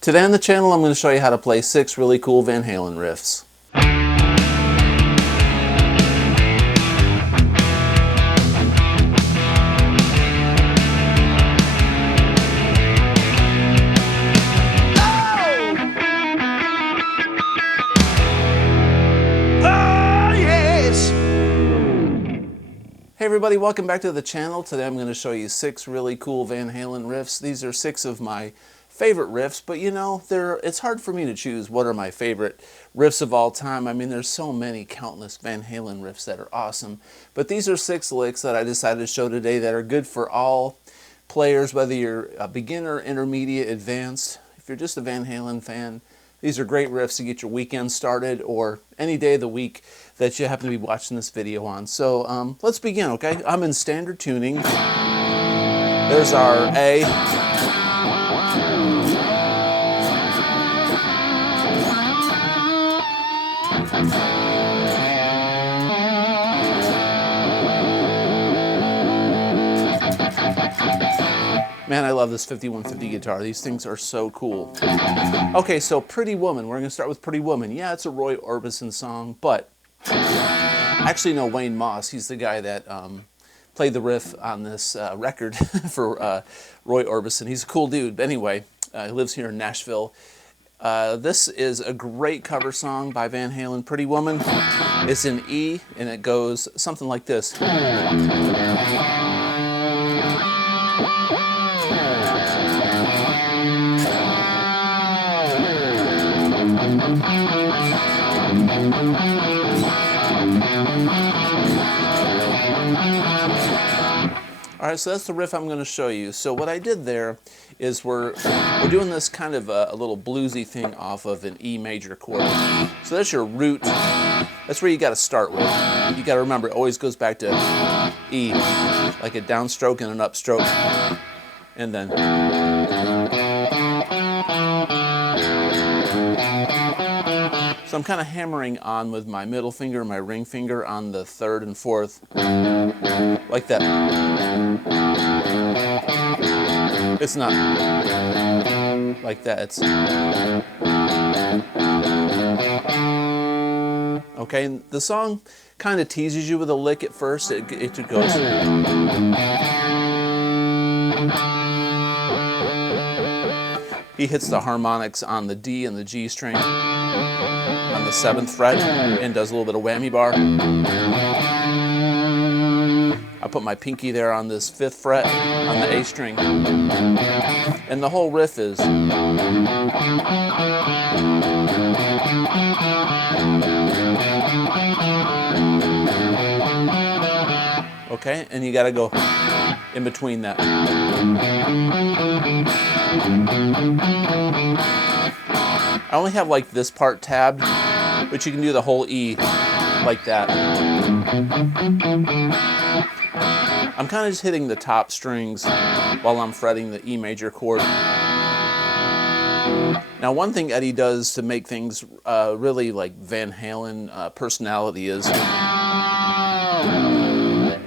Today on the channel I'm going to show you how to play 6 really cool Van Halen riffs. Hey everybody, welcome back to the channel. Today I'm going to show you 6 really cool Van Halen riffs. These are 6 of my favorite riffs, but you know, it's hard for me to choose what are my favorite riffs of all time. I mean, there's so many countless Van Halen riffs that are awesome, but these are 6 licks that I decided to show today that are good for all players, whether you're a beginner, intermediate, advanced. If you're just a Van Halen fan, these are great riffs to get your weekend started or any day of the week that you happen to be watching this video on. So let's begin, okay? I'm in standard tuning. There's our A. Man, I love this 5150 guitar. These things are so cool. Okay, so Pretty Woman. We're going to start with Pretty Woman. Yeah, it's a Roy Orbison song, but I actually know Wayne Moss. He's the guy that played the riff on this record for Roy Orbison. He's a cool dude. But anyway, he lives here in Nashville. This is a great cover song by Van Halen, Pretty Woman. It's in E, and it goes something like this. Alright, so that's the riff I'm going to show you. So what I did there is we're doing this kind of a little bluesy thing off of an E major chord. So that's your root. That's where you got to start with. You got to remember, it always goes back to E, like a downstroke and an upstroke, and then. So I'm kind of hammering on with my middle finger and my ring finger on the 3rd and 4th, like that. It's not like that. It's okay. And the song kind of teases you with a lick at first. It goes. He hits the harmonics on the D and the G string on the 7th fret and does a little bit of whammy bar. I put my pinky there on this 5th fret on the A string. And the whole riff is. Okay, and you gotta go in between that. I only have like this part tabbed, but you can do the whole E like that. I'm kind of just hitting the top strings while I'm fretting the E major chord. Now, one thing Eddie does to make things really like Van Halen personality is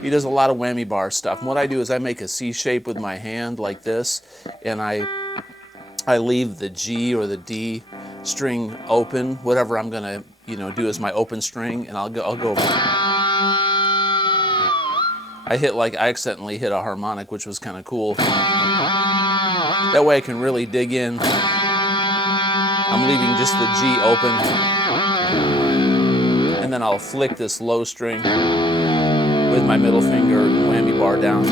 he does a lot of whammy bar stuff. And what I do is I make a C shape with my hand like this, and I leave the G or the D string open, whatever I'm gonna do as my open string, and I'll go. I accidentally hit a harmonic, which was kind of cool. That way I can really dig in. I'm leaving just the G open, and then I'll flick this low string with my middle finger and whammy bar down.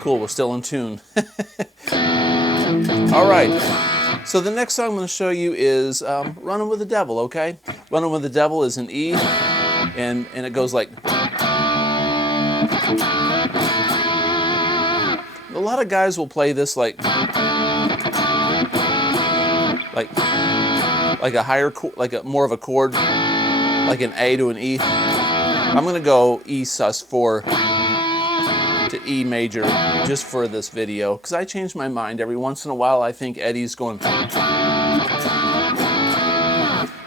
Cool, we're still in tune. All right, so the next song I'm going to show you is Running with the Devil, okay? Running with the Devil is an E, and it goes like. A lot of guys will play this like a higher, more of a chord, like an A to an E. I'm going to go E sus4 to E major just for this video, because I change my mind every once in a while. I think Eddie's going,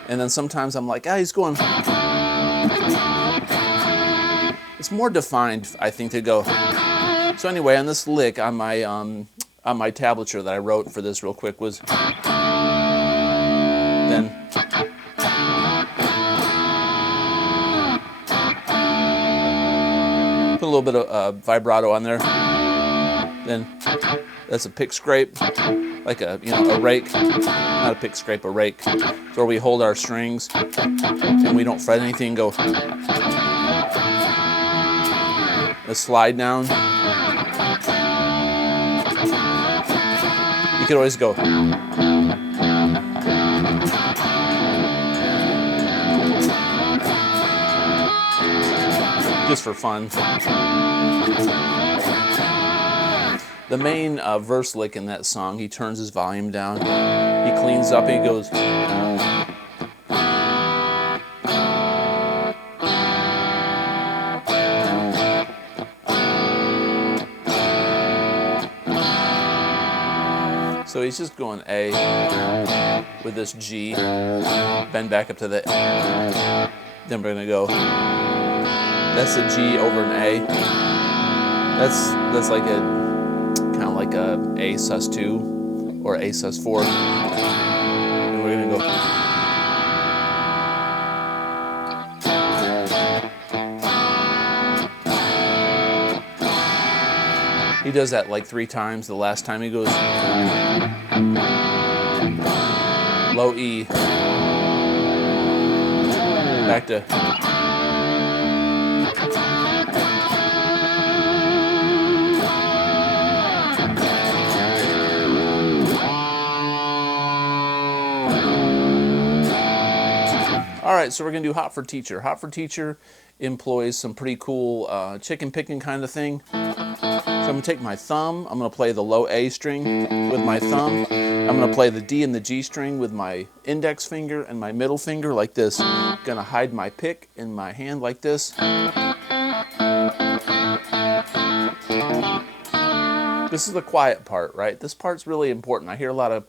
and then sometimes I'm like, he's going. It's more defined, I think, to go. So anyway, on this lick on my tablature that I wrote for this real quick was then put a little bit of vibrato on there. Then that's a pick scrape, like a a rake, not a pick scrape, a rake. It's where we hold our strings and we don't fret anything. Go a slide down. You could always go. Just for fun. The main verse lick in that song, he turns his volume down, he cleans up, and he goes. So he's just going A with this G, bend back up to the, then we're gonna go. That's a G over an A. That's like a kind of like a A sus2 or A sus4. And we're gonna go. He does that like 3 times. The last time he goes low E, back to. All right, so we're gonna do Hot for Teacher. Hot for Teacher employs some pretty cool chicken picking kind of thing. So I'm gonna take my thumb, I'm gonna play the low A string with my thumb. I'm gonna play the D and the G string with my index finger and my middle finger like this. Gonna hide my pick in my hand like this. This is the quiet part, right? This part's really important. I hear a lot of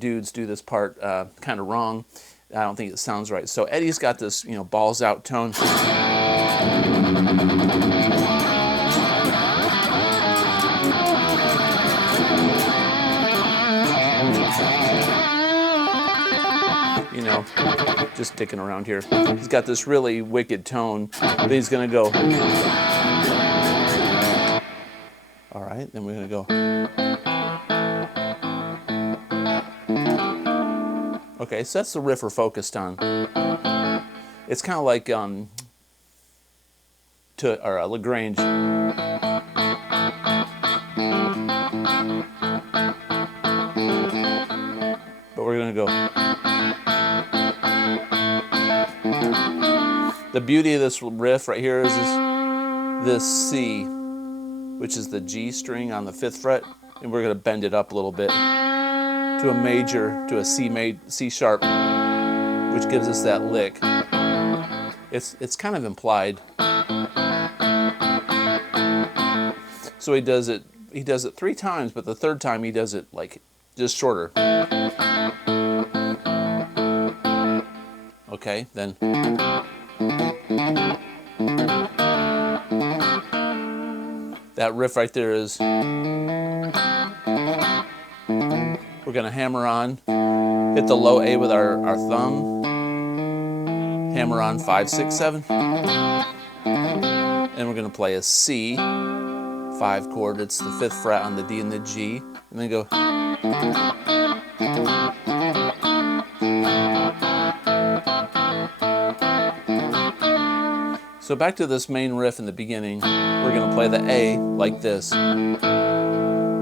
dudes do this part kind of wrong. I don't think it sounds right. So Eddie's got this, balls out tone. Just sticking around here. He's got this really wicked tone, but he's gonna go. All right, then we're gonna go. Okay, so that's the riff we're focused on. It's kind of like Lagrange. But we're gonna go. The beauty of this riff right here is this C, which is the G string on the 5th fret, and we're gonna bend it up a little bit to a major, to a C sharp, which gives us that lick. It's kind of implied. So he does it 3 times, but the 3rd time he does it like just shorter. Okay, then. That riff right there is, we're gonna hammer on, hit the low A with our thumb, hammer on 5, 6, 7, and we're gonna play a C, 5 chord, it's the 5th fret on the D and the G, and then go. So back to this main riff in the beginning, we're going to play the A like this. And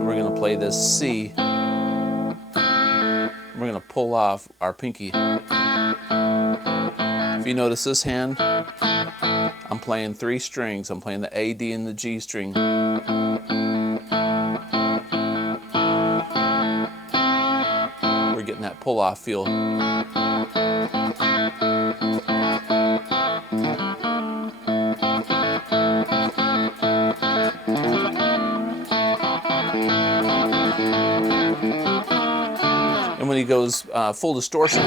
we're going to play this C. And we're going to pull off our pinky. If you notice this hand, I'm playing 3 strings. I'm playing the A, D, and the G string. We're getting that pull-off feel. And when he goes full distortion,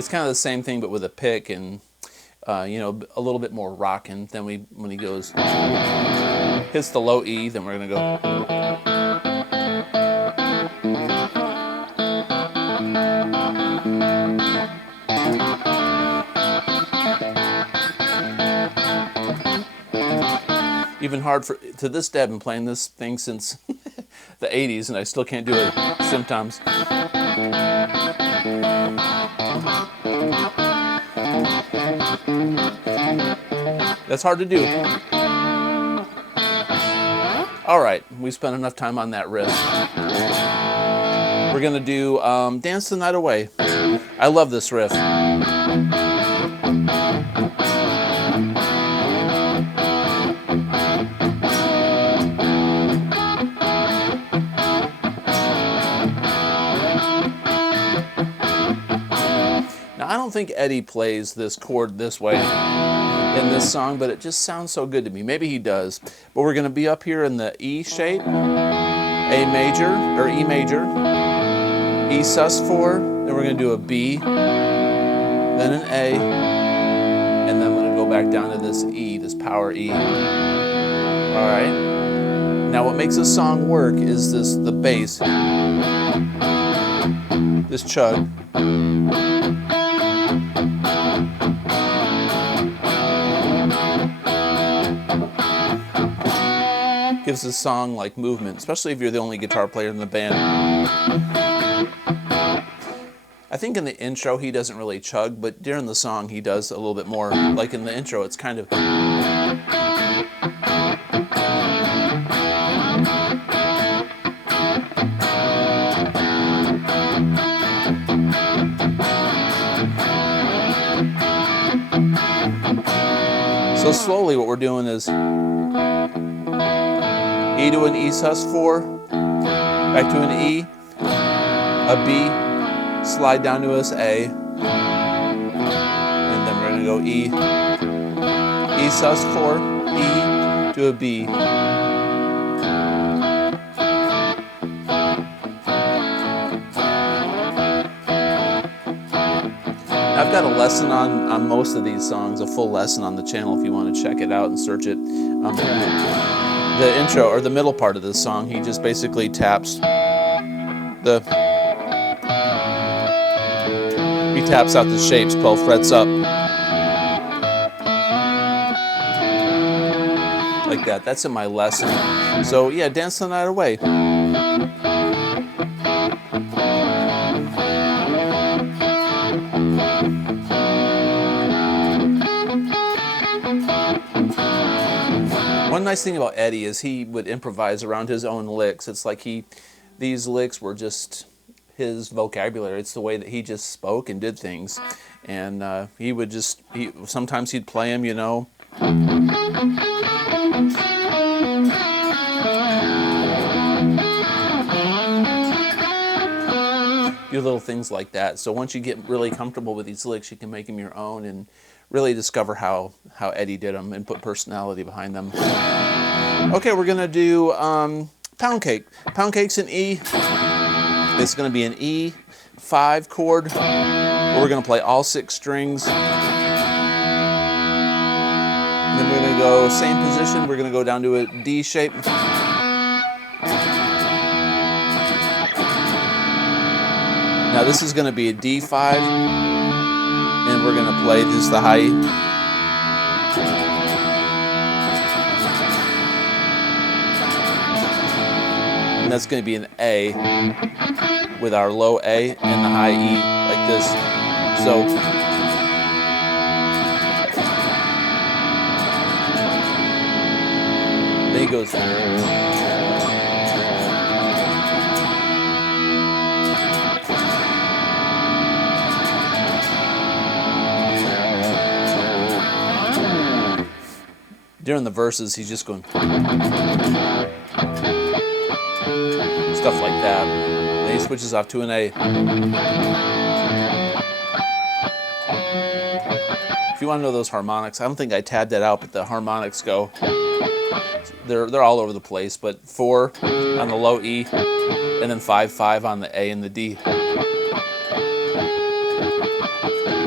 It's kind of the same thing, but with a pick and you know, a little bit more rocking. Then when he goes, hits the low E, then we're gonna go. Even hard to this day. I've been playing this thing since the 80s, and I still can't do it sometimes. That's hard to do. All right, we spent enough time on that riff. We're gonna do Dance the Night Away. I love this riff. I don't think Eddie plays this chord this way in this song, but it just sounds so good to me. Maybe he does. But we're going to be up here in the E shape, A major, or E major, E sus4, then we're going to do a B, then an A, and then I'm going to go back down to this E, this power E. All right. Now what makes this song work is the bass, this chug. Gives this song like movement, especially if you're the only guitar player in the band. I think in the intro he doesn't really chug, but during the song he does a little bit more. Like in the intro, it's kind of... So slowly what we're doing is E to an E sus4, back to an E, a B, slide down to us A, and then we're going to go E, E sus4, E to a B. I've got a lesson on most of these songs, a full lesson on the channel if you want to check it out and search it. The intro, or the middle part of this song, he just basically taps he taps out the shapes, 12 frets up. Like that. That's in my lesson. So yeah, Dance the Night Away. One nice thing about Eddie is he would improvise around his own licks. It's like these licks were just his vocabulary. It's the way that he just spoke and did things. And sometimes he'd play them, you know. Do little things like that. So once you get really comfortable with these licks, you can make them your own and really discover how Eddie did them and put personality behind them. Okay, we're gonna do Poundcake. Poundcake's an E. It's gonna be an E5 chord. We're gonna play all 6 strings. And then we're gonna go same position. We're gonna go down to a D shape. Now this is gonna be a D5. And we're going to play this, the high E. And that's going to be an A with our low A and the high E like this. So then he goes. During the verses, he's just going stuff like that. Then he switches off to an A. If you want to know those harmonics, I don't think I tabbed that out, but the harmonics go. They're all over the place. But 4 on the low E, and then 5/5 on the A and the D.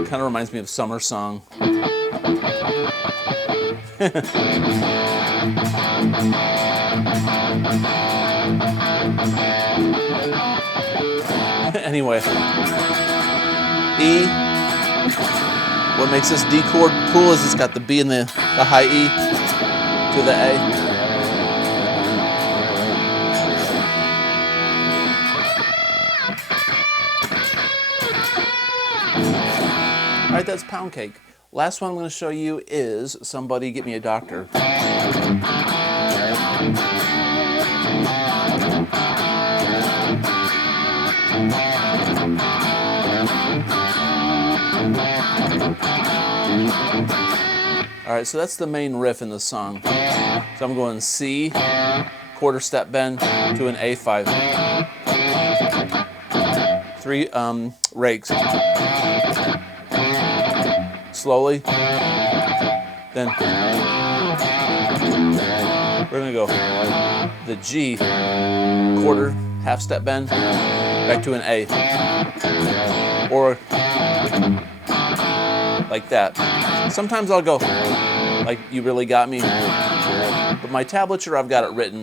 Kind of reminds me of Summer Song. Anyway, E. What makes this D chord cool is it's got the B and the high E to the A. All right, that's Poundcake. Last one I'm going to show you is Somebody Get Me a Doctor. Alright, so that's the main riff in the song. So I'm going C, quarter step bend to an A5. 3 rakes. Slowly. Then we're going to go the G, quarter, half step bend, back to an A. Or like that. Sometimes I'll go like You Really Got Me, but my tablature I've got it written.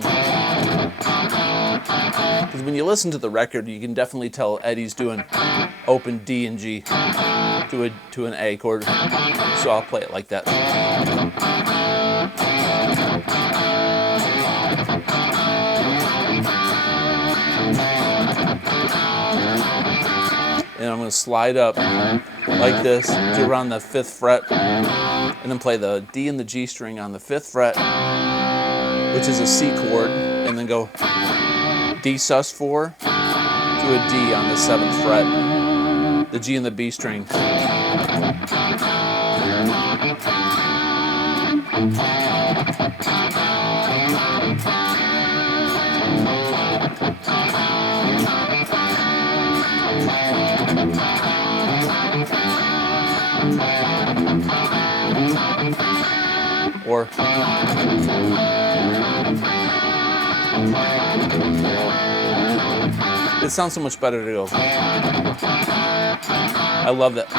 Because when you listen to the record, you can definitely tell Eddie's doing open D and G to an A chord, so I'll play it like that. And I'm going to slide up like this to around the 5th fret, and then play the D and the G string on the 5th fret, which is a C chord, and then go D sus4 to a D on the 7th fret, the G and the B string. Or it sounds so much better to go. I love that.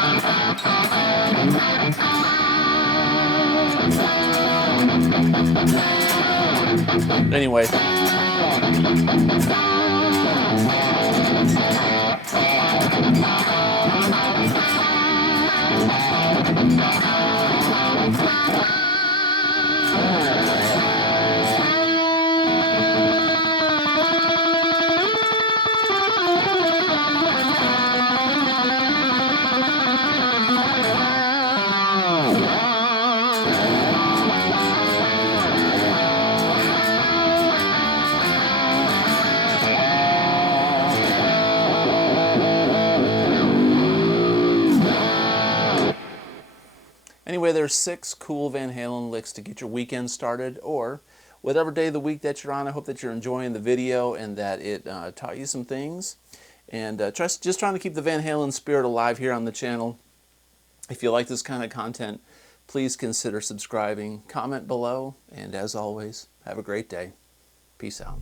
Anyway. Anyway, there's 6 cool Van Halen licks to get your weekend started, or whatever day of the week that you're on. I hope that you're enjoying the video and that it taught you some things. And just trying to keep the Van Halen spirit alive here on the channel. If you like this kind of content, please consider subscribing, comment below, and as always, have a great day. Peace out.